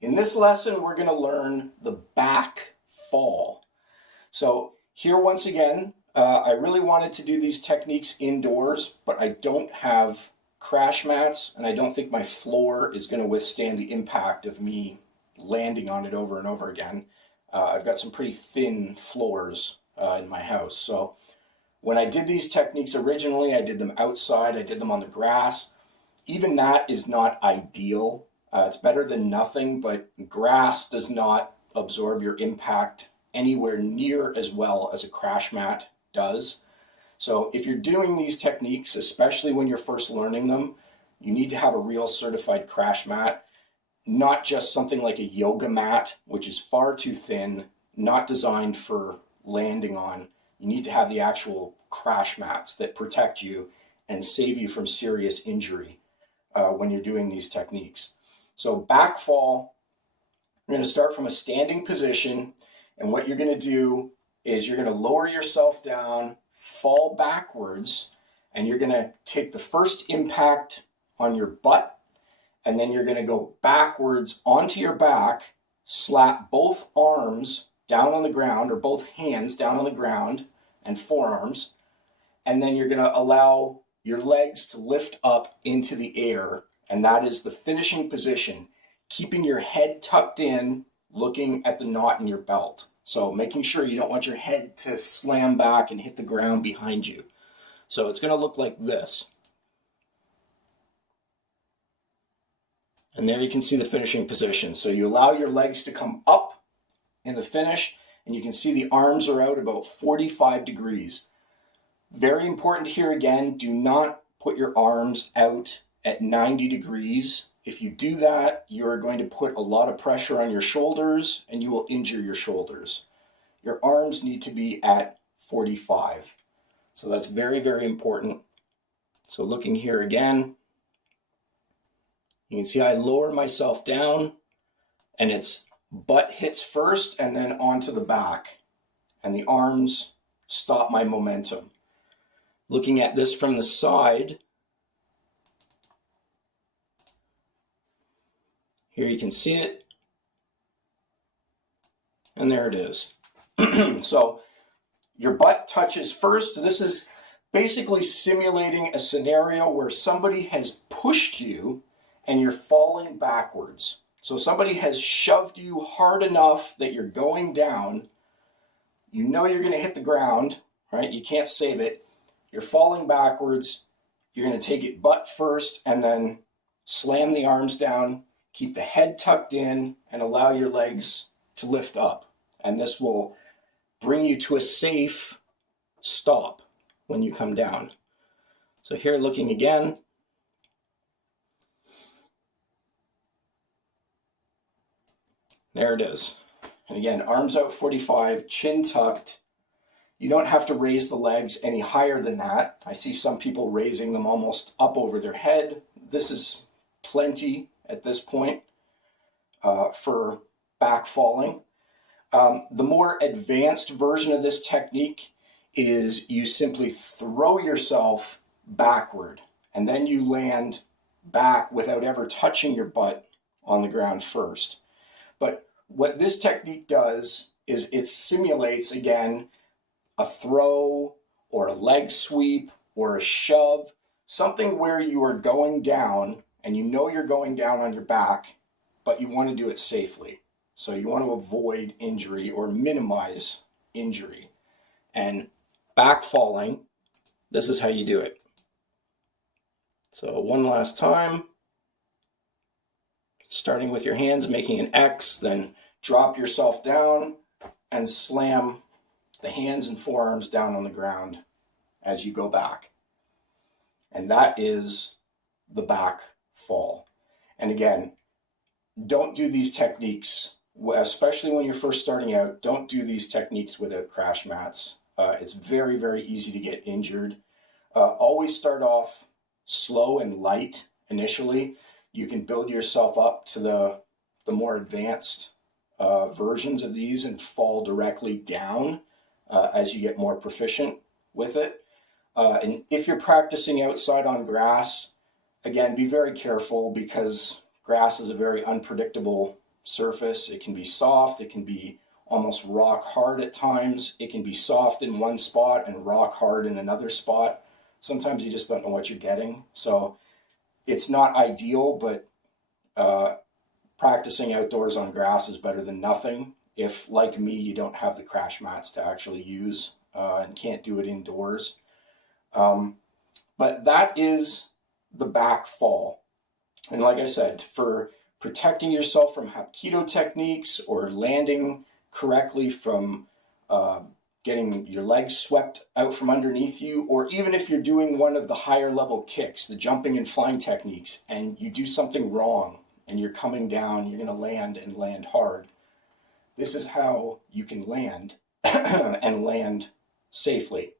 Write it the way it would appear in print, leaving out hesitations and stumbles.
In this lesson, we're going to learn the back fall. So here once again, I really wanted to do these techniques indoors, but I don't have crash mats, and I don't think my floor is going to withstand the impact of me landing on it over and over again. I've got some pretty thin floors in my house. So when I did these techniques originally, I did them outside, I did them on the grass. Even that is not ideal. It's better than nothing, but grass does not absorb your impact anywhere near as well as a crash mat does. So if you're doing these techniques, especially when you're first learning them, you need to have a real certified crash mat, not just something like a yoga mat, which is far too thin, not designed for landing on. You need to have the actual crash mats that protect you and save you from serious injury when you're doing these techniques. So back fall, you're going to start from a standing position, and what you're going to do is you're going to lower yourself down, fall backwards, and you're going to take the first impact on your butt, and then you're going to go backwards onto your back, slap both arms down on the ground, or both hands down on the ground, and forearms, and then you're going to allow your legs to lift up into the air, and that is the finishing position, keeping your head tucked in, looking at the knot in your belt. So making sure you don't want your head to slam back and hit the ground behind you. So it's going to look like this. And there you can see the finishing position. So you allow your legs to come up in the finish, and you can see the arms are out about 45 degrees. Very important here again, do not put your arms out at 90 degrees. If you do that, you're going to put a lot of pressure on your shoulders and you will injure your shoulders. Your arms need to be at 45. So that's very, very important. So looking here again, you can see I lower myself down and it's butt hits first and then onto the back. And the arms stop my momentum. Looking at this from the side, here you can see it, and there it is. So your butt touches first. This is basically simulating a scenario where somebody has pushed you and you're falling backwards. So somebody has shoved you hard enough that you're going down. You know you're going to hit the ground, right? You can't save it. You're falling backwards. You're going to take it butt first and then slam the arms down. Keep the head tucked in and allow your legs to lift up. And this will bring you to a safe stop when you come down. So here looking again. There it is. And again, arms out 45, chin tucked. You don't have to raise the legs any higher than that. I see some people raising them almost up over their head. This is plenty at this point for back falling. The more advanced version of this technique is you simply throw yourself backward and then you land back without ever touching your butt on the ground first. But what this technique does is it simulates, again, a throw or a leg sweep or a shove, something where you are going down and you know you're going down on your back, but you want to do it safely. So you want to avoid injury or minimize injury. And back falling, this is how you do it. So one last time, starting with your hands, making an X, then drop yourself down and slam the hands and forearms down on the ground as you go back. And that is the back fall. And again, don't do these techniques, especially when you're first starting out, don't do these techniques without crash mats. It's very, very easy to get injured. Always start off slow and light initially. You can build yourself up to the more advanced versions of these and fall directly down as you get more proficient with it. And if you're practicing outside on grass, again, be very careful because grass is a very unpredictable surface. It can be soft, it can be almost rock hard at times. It can be soft in one spot and rock hard in another spot. Sometimes you just don't know what you're getting. So it's not ideal, but practicing outdoors on grass is better than nothing. If, like me, you don't have the crash mats to actually use and can't do it indoors. But that is the back fall. And like I said, for protecting yourself from Hapki-Do techniques or landing correctly from getting your legs swept out from underneath you, or even if you're doing one of the higher level kicks, the jumping and flying techniques, and you do something wrong and you're coming down, you're going to land and land hard. This is how you can land and land safely.